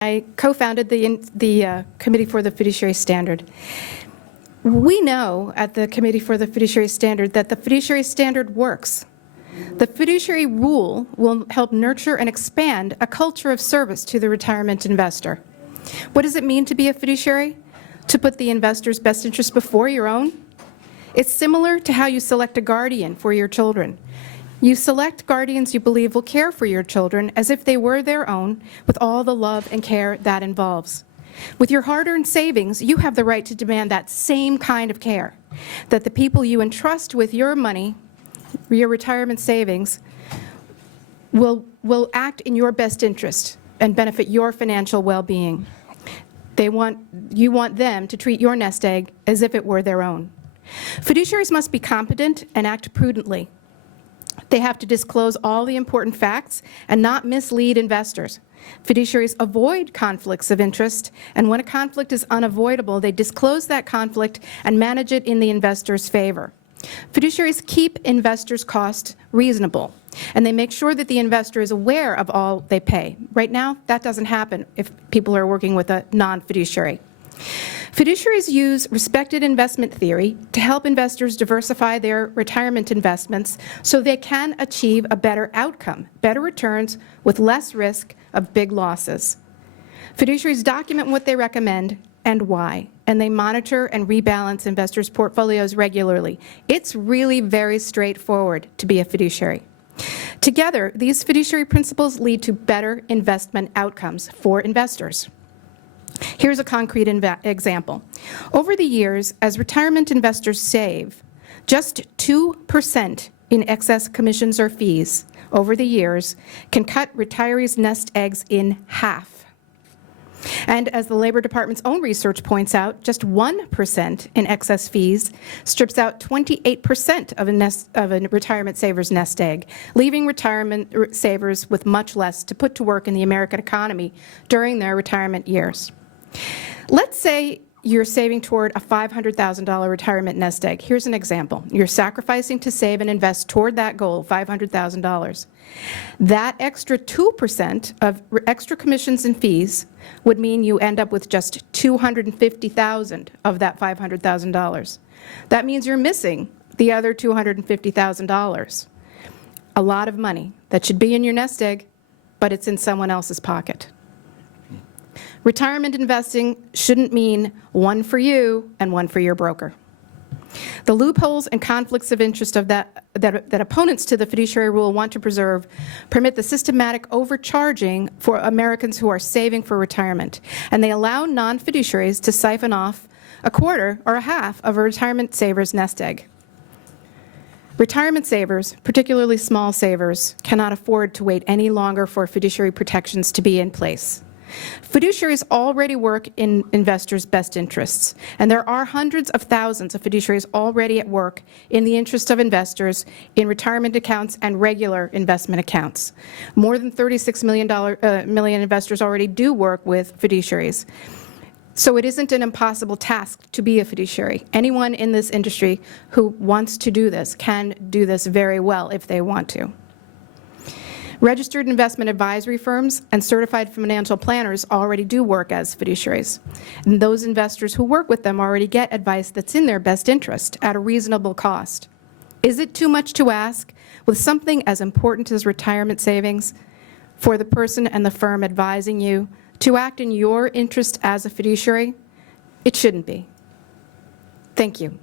I co-founded the Committee for the Fiduciary Standard. We know at the Committee for the Fiduciary Standard that the fiduciary standard works. The fiduciary rule will help nurture and expand a culture of service to the retirement investor. What does it mean to be a fiduciary? To put the investor's best interest before your own? It's similar to how you select a guardian for your children. You select guardians you believe will care for your children as if they were their own, with all the love and care that involves. With your hard-earned savings, you have the right to demand that same kind of care, that the people you entrust with your money, your retirement savings, will act in your best interest and benefit your financial well-being. You want them to treat your nest egg as if it were their own. Fiduciaries must be competent and act prudently. They have to disclose all the important facts and not mislead investors. Fiduciaries avoid conflicts of interest, and when a conflict is unavoidable, they disclose that conflict and manage it in the investor's favor. Fiduciaries keep investors' costs reasonable, and they make sure that the investor is aware of all they pay. Right now, that doesn't happen if people are working with a non-fiduciary. Fiduciaries use respected investment theory to help investors diversify their retirement investments so they can achieve a better outcome, better returns with less risk of big losses. Fiduciaries document what they recommend and why, and they monitor and rebalance investors' portfolios regularly. It's really very straightforward to be a fiduciary. Together, these fiduciary principles lead to better investment outcomes for investors. Here's a concrete example. Over the years, as retirement investors save, just 2% in excess commissions or fees over the years can cut retirees' nest eggs in half. And as the Labor Department's own research points out, just 1% in excess fees strips out 28% of a retirement saver's nest egg, leaving retirement savers with much less to put to work in the American economy during their retirement years. Let's say you're saving toward a $500,000 retirement nest egg. Here's an example. You're sacrificing to save and invest toward that goal, $500,000. That extra 2% of extra commissions and fees would mean you end up with just $250,000 of that $500,000. That means you're missing the other $250,000. A lot of money that should be in your nest egg, but it's in someone else's pocket. Retirement investing shouldn't mean one for you and one for your broker. The loopholes and conflicts of interest that opponents to the fiduciary rule want to preserve permit the systematic overcharging for Americans who are saving for retirement, and they allow non-fiduciaries to siphon off a quarter or a half of a retirement saver's nest egg. Retirement savers, particularly small savers, cannot afford to wait any longer for fiduciary protections to be in place. Fiduciaries already work in investors' best interests, and there are hundreds of thousands of fiduciaries already at work in the interest of investors in retirement accounts and regular investment accounts. More than 36 million investors already do work with fiduciaries. So it isn't an impossible task to be a fiduciary. Anyone in this industry who wants to do this can do this very well if they want to. Registered investment advisory firms and certified financial planners already do work as fiduciaries. And those investors who work with them already get advice that's in their best interest at a reasonable cost. Is it too much to ask, with something as important as retirement savings, for the person and the firm advising you to act in your interest as a fiduciary? It shouldn't be. Thank you.